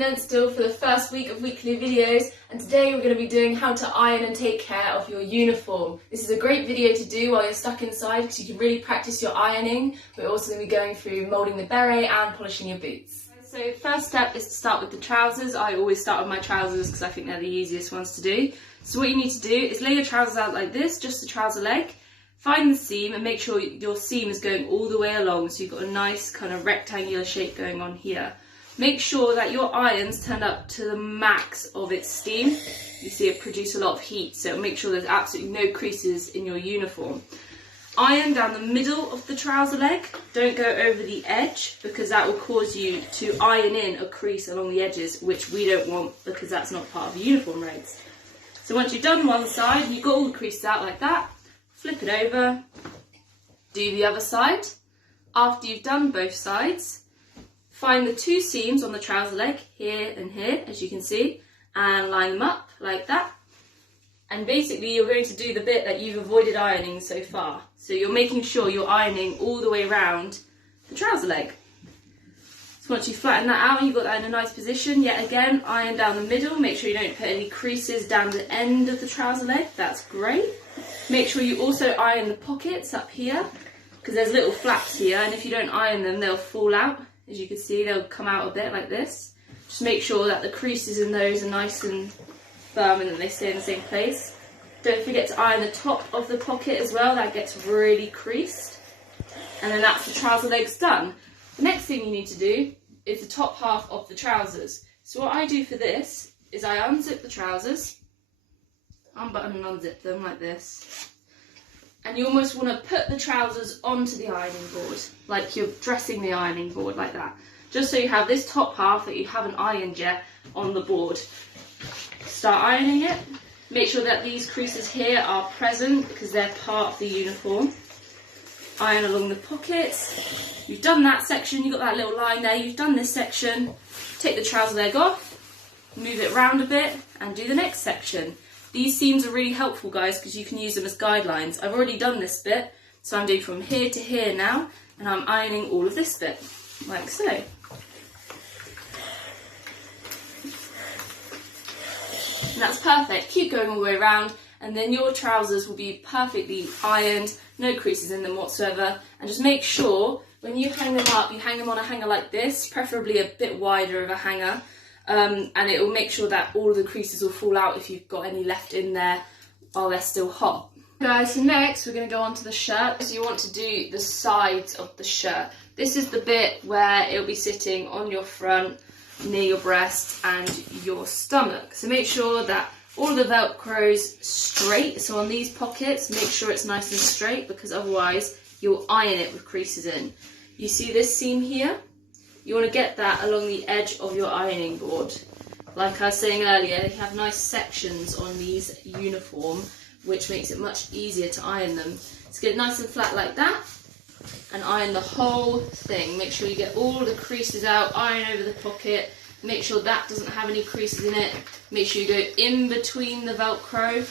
Nennstiel for the first week of weekly videos, and today we're going to be doing how to iron and take care of your uniform. This is a great video to do while you're stuck inside because you can really practice your ironing. We're also going to be going through moulding the beret and polishing your boots. So first step is to start with the trousers. I always start with my trousers because I think they're the easiest ones to do. So what you need to do is lay your trousers out like this, just the trouser leg. Find the seam and make sure your seam is going all the way along, so you've got a nice kind of rectangular shape going on here. Make sure that your iron's turned up to the max of its steam. You see it produce a lot of heat, so make sure there's absolutely no creases in your uniform. Iron down the middle of the trouser leg. Don't go over the edge because that will cause you to iron in a crease along the edges, which we don't want because that's not part of the uniform regs. So once you've done one side, you've got all the creases out like that, flip it over, do the other side. After you've done both sides, find the two seams on the trouser leg, here and here, as you can see, and line them up like that. And basically you're going to do the bit that you've avoided ironing so far. So you're making sure you're ironing all the way around the trouser leg. So once you flatten that out, you've got that in a nice position. Yet again, iron down the middle. Make sure you don't put any creases down the end of the trouser leg. That's great. Make sure you also iron the pockets up here, because there's little flaps here, and if you don't iron them, they'll fall out. As you can see, they'll come out a bit like this. Just make sure that the creases in those are nice and firm and that they stay in the same place. Don't forget to iron the top of the pocket as well, that gets really creased. And then that's the trouser legs done. The next thing you need to do is the top half of the trousers. So what I do for this is I unzip the trousers, unbutton and unzip them like this. And you almost want to put the trousers onto the ironing board, like you're dressing the ironing board like that. Just so you have this top half that you haven't ironed yet on the board. Start ironing it. Make sure that these creases here are present because they're part of the uniform. Iron along the pockets. You've done that section, you've got that little line there, you've done this section. Take the trouser leg off, move it round a bit and do the next section. These seams are really helpful, guys, because you can use them as guidelines. I've already done this bit, so I'm doing from here to here now, and I'm ironing all of this bit, like so. And that's perfect. Keep going all the way around, and then your trousers will be perfectly ironed, no creases in them whatsoever. And just make sure when you hang them up, you hang them on a hanger like this, preferably a bit wider of a hanger. And it will make sure that all of the creases will fall out if you've got any left in there while they're still hot. Guys, so next we're going to go on to the shirt. So you want to do the sides of the shirt. This is the bit where it'll be sitting on your front, near your breast and your stomach. So make sure that all of the Velcro's straight. So on these pockets, make sure it's nice and straight because otherwise you'll iron it with creases in. You see this seam here? You want to get that along the edge of your ironing board. Like I was saying earlier, you have nice sections on these uniform, which makes it much easier to iron them. So get it nice and flat like that, and iron the whole thing. Make sure you get all the creases out, iron over the pocket, make sure that doesn't have any creases in it. Make sure you go in between the Velcro,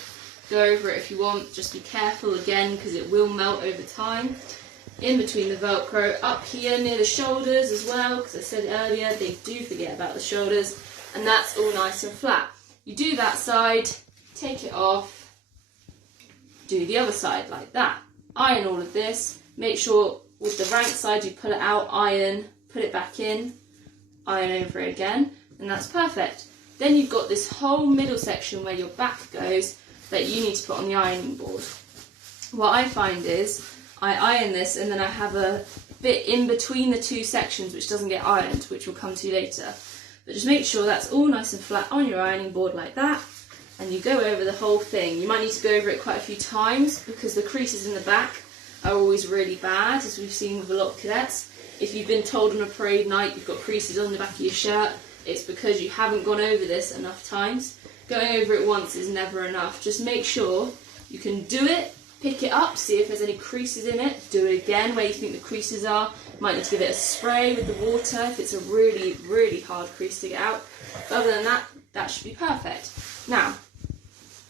go over it if you want, just be careful again because it will melt over time. In between the Velcro, up here near the shoulders as well, because I said earlier they do forget about the shoulders, and that's all nice and flat. You do that side, take it off, do the other side like that. Iron all of this, make sure with the rank side you pull it out, iron, put it back in, iron over it again, and that's perfect. Then you've got this whole middle section where your back goes that you need to put on the ironing board. What I find is I iron this and then I have a bit in between the two sections which doesn't get ironed, which we'll come to later. But just make sure that's all nice and flat on your ironing board like that, and you go over the whole thing. You might need to go over it quite a few times because the creases in the back are always really bad, as we've seen with a lot of cadets. If you've been told on a parade night you've got creases on the back of your shirt, it's because you haven't gone over this enough times. Going over it once is never enough. Just make sure you can do it. Pick it up, see if there's any creases in it, do it again where you think the creases are. Might need to give it a spray with the water if it's a really, really hard crease to get out. But other than that, that should be perfect. Now,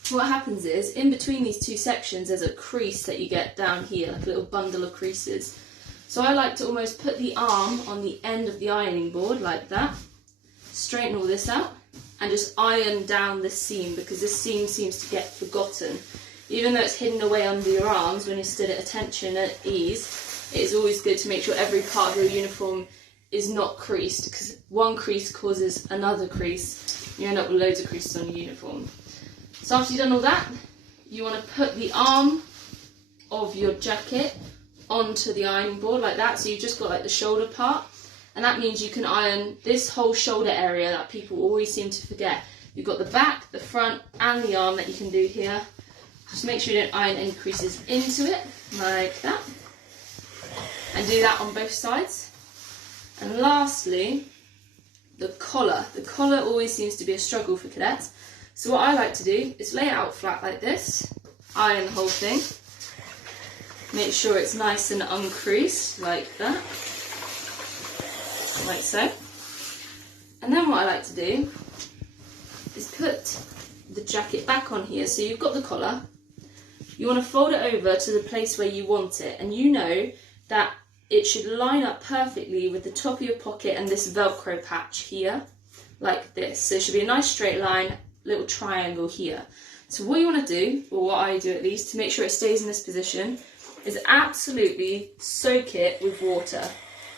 what happens is, in between these two sections, there's a crease that you get down here, like a little bundle of creases. So I like to almost put the arm on the end of the ironing board like that. straighten all this out and just iron down this seam, because this seam seems to get forgotten. Even though it's hidden away under your arms when you're stood at attention at ease, it is always good to make sure every part of your uniform is not creased, because one crease causes another crease. You end up with loads of creases on your uniform. So after you've done all that, you want to put the arm of your jacket onto the ironing board like that. So you've just got like the shoulder part, and that means you can iron this whole shoulder area that people always seem to forget. You've got the back, the front and the arm that you can do here. Just make sure you don't iron any creases into it, like that. And do that on both sides. And lastly, the collar. The collar always seems to be a struggle for cadets. So what I like to do is lay it out flat like this, iron the whole thing. Make sure it's nice and uncreased, like that. Like so. And then what I like to do is put the jacket back on here. So you've got the collar. You want to fold it over to the place where you want it, and you know that it should line up perfectly with the top of your pocket and this Velcro patch here, like this. So it should be a nice straight line, little triangle here. So what you want to do, or what I do at least, to make sure it stays in this position, is absolutely soak it with water.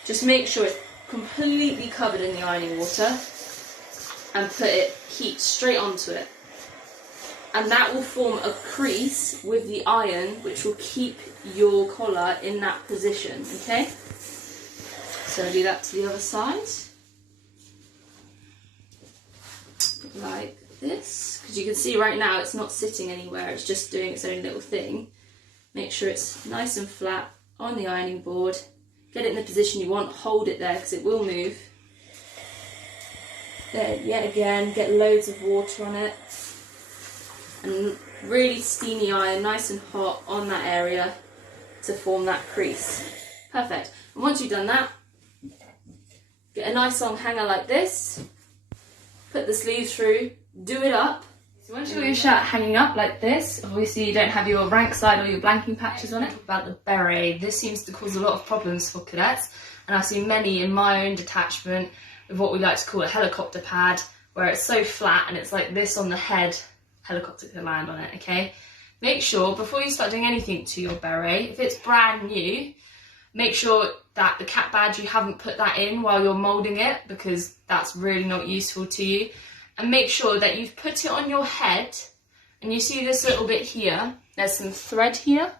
Just make sure it's completely covered in the ironing water and put it, heat straight onto it. And that will form a crease with the iron, which will keep your collar in that position, okay? So I'll do that to the other side. Like this. Because you can see right now it's not sitting anywhere, it's just doing its own little thing. Make sure it's nice and flat on the ironing board. Get it in the position you want, hold it there because it will move. There, yet again, get loads of water on it. And really steamy iron, nice and hot on that area to form that crease. Perfect. And once you've done that, get a nice long hanger like this, put the sleeves through, do it up. So once you've got your shirt hanging up like this, obviously you don't have your rank side or your blanking patches on it. About the beret, this seems to cause a lot of problems for cadets, and I've seen many in my own detachment with what we like to call a helicopter pad, where it's so flat and it's like this on the head. Helicopter can land on it, okay? Make sure before you start doing anything to your beret, if it's brand new, make sure that the cap badge, you haven't put that in while you're moulding it, because that's really not useful to you. And make sure that you've put it on your head, and you see this little bit here, there's some thread here.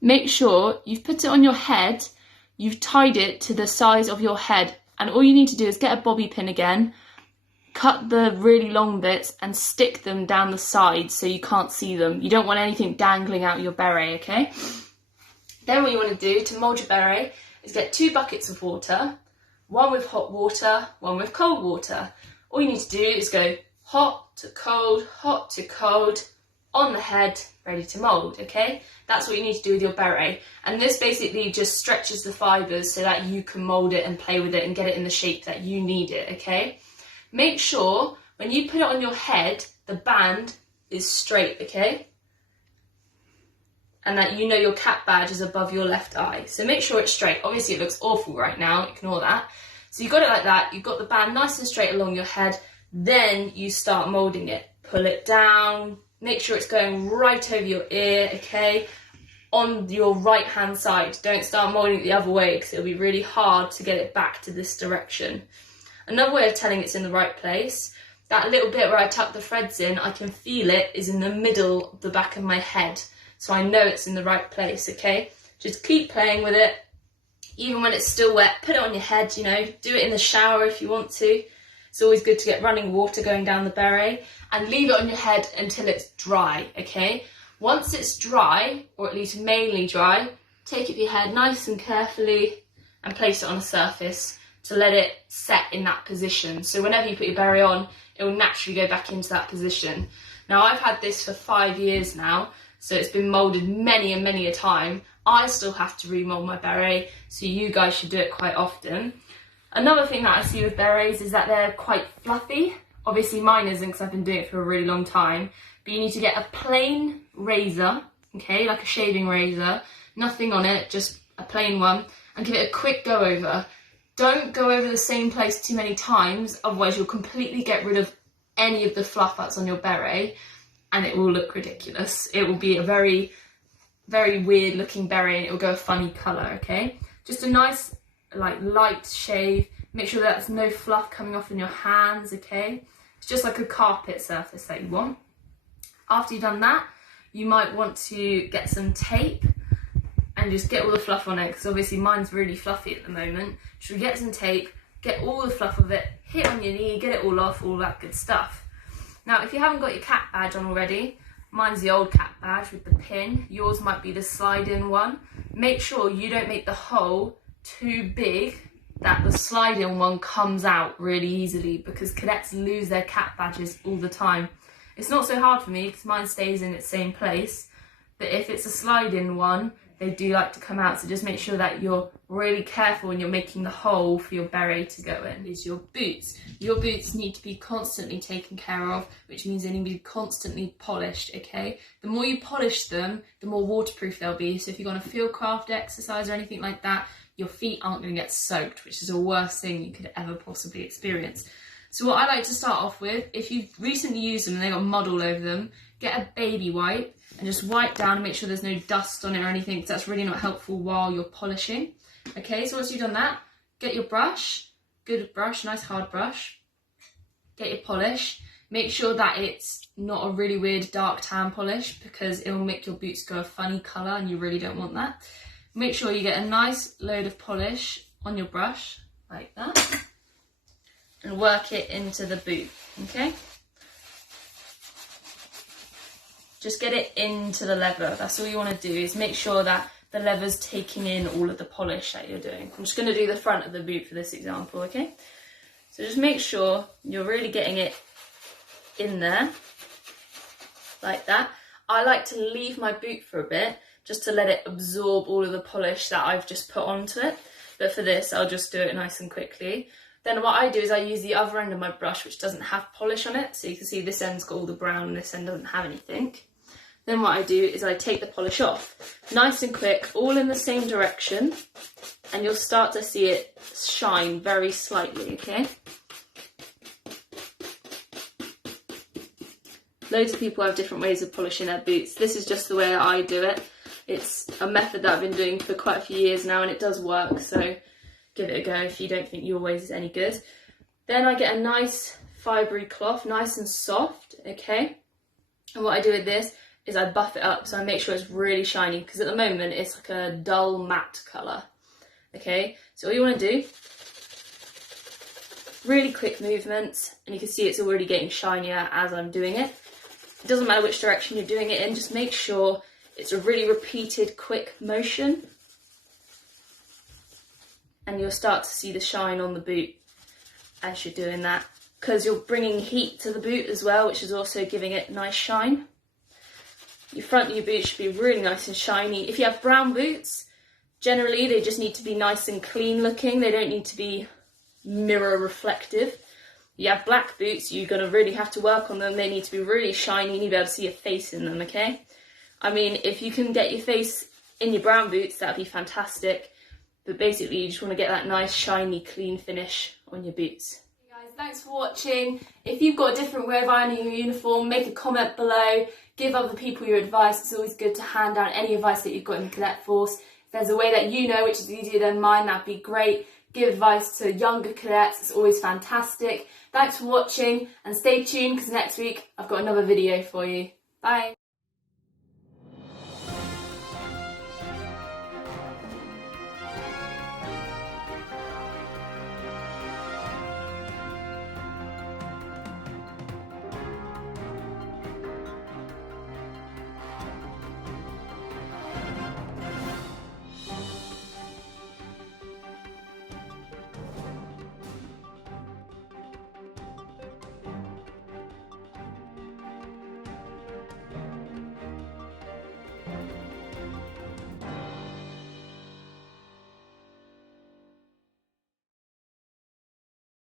Make sure you've put it on your head, you've tied it to the size of your head, and all you need to do is get a bobby pin again, cut the really long bits and stick them down the sides so you can't see them. You don't want anything dangling out your beret, okay? Then what you want to do to mould your beret is get 2 buckets of water, one with hot water, one with cold water. All you need to do is go hot to cold on the head, ready to mould, okay? That's what you need to do with your beret. And this basically just stretches the fibres so that you can mould it and play with it and get it in the shape that you need it, okay? Make sure when you put it on your head, the band is straight, okay? And that you know your cap badge is above your left eye. So make sure it's straight. Obviously it looks awful right now, ignore that. So you've got it like that, you've got the band nice and straight along your head, then you start moulding it. Pull it down, make sure it's going right over your ear, okay? On your right hand side. Don't start moulding it the other way because it'll be really hard to get it back to this direction. Another way of telling it's in the right place, that little bit where I tuck the threads in, I can feel it is in the middle of the back of my head. So I know it's in the right place, okay? Just keep playing with it. Even when it's still wet, put it on your head, you know, do it in the shower if you want to. It's always good to get running water going down the beret, and leave it on your head until it's dry, okay? Once it's dry, or at least mainly dry, take it to your head nice and carefully and place it on a surface to let it set in that position. So whenever you put your beret on, it will naturally go back into that position. Now I've had this for 5 years now, so it's been moulded many and many a time. I still have to remould my beret, so you guys should do it quite often. Another thing that I see with berets is that they're quite fluffy. Obviously mine isn't because I've been doing it for a really long time, but you need to get a plain razor, okay, like a shaving razor, nothing on it, just a plain one, and give it a quick go over. Don't go over the same place too many times, otherwise you'll completely get rid of any of the fluff that's on your beret and it will look ridiculous. It will be a very, very weird looking beret and it will go a funny colour, okay? Just a nice light shave. Make sure that there's no fluff coming off in your hands, okay? It's just like a carpet surface that you want. After you've done that, you might want to get some tape and just get all the fluff on it, because obviously mine's really fluffy at the moment. Should we get some tape, get all the fluff of it, hit on your knee, get it all off, all that good stuff. Now, if you haven't got your cat badge on already, mine's the old cat badge with the pin. Yours might be the slide-in one. Make sure you don't make the hole too big that the slide-in one comes out really easily, because cadets lose their cat badges all the time. It's not so hard for me because mine stays in its same place, but if it's a slide-in one, they do like to come out, so just make sure that you're really careful when you're making the hole for your beret to go in. Is your boots. Your boots need to be constantly taken care of, which means they need to be constantly polished, okay? The more you polish them, the more waterproof they'll be. So if you're going to field craft exercise or anything like that, your feet aren't going to get soaked, which is the worst thing you could ever possibly experience. So what I like to start off with, if you've recently used them and they got mud all over them, get a baby wipe and just wipe down and make sure there's no dust on it or anything, because that's really not helpful while you're polishing. Okay, so once you've done that, get your brush, good brush, nice hard brush, get your polish. Make sure that it's not a really weird dark tan polish, because it will make your boots go a funny colour and you really don't want that. Make sure you get a nice load of polish on your brush, like that, and work it into the boot, okay? Just get it into the leather. That's all you want to do, is make sure that the leather's taking in all of the polish that you're doing. I'm just going to do the front of the boot for this example, okay? So just make sure you're really getting it in there, like that. I like to leave my boot for a bit, just to let it absorb all of the polish that I've just put onto it. But for this, I'll just do it nice and quickly. Then what I do is I use the other end of my brush, which doesn't have polish on it. So you can see this end's got all the brown and this end doesn't have anything. Then what I do is I take the polish off, nice and quick, all in the same direction, and you'll start to see it shine very slightly, okay? Loads of people have different ways of polishing their boots. This is just the way I do it. It's a method that I've been doing for quite a few years now, and it does work, so give it a go if you don't think your ways is any good. Then I get a nice fibrey cloth, nice and soft, okay? And what I do with this is I buff it up, so I make sure it's really shiny, because at the moment it's like a dull matte colour, okay? So all you want to do, really quick movements, and you can see it's already getting shinier as I'm doing it. It doesn't matter which direction you're doing it in, just make sure it's a really repeated quick motion, and you'll start to see the shine on the boot as you're doing that, because you're bringing heat to the boot as well, which is also giving it a nice shine. Your front of your boot should be really nice and shiny. If you have brown boots, generally they just need to be nice and clean looking. They don't need to be mirror reflective. You have black boots, you're going to really have to work on them. They need to be really shiny. You need to be able to see your face in them, okay? I mean, if you can get your face in your brown boots, that'd be fantastic. But basically, you just want to get that nice, shiny, clean finish on your boots. Hey guys, thanks for watching. If you've got a different way of ironing your uniform, make a comment below. Give other people your advice. It's always good to hand down any advice that you've got in the cadet force. If there's a way that you know which is easier than mine, that'd be great. Give advice to younger cadets. It's always fantastic. Thanks for watching, and stay tuned, because next week I've got another video for you. Bye.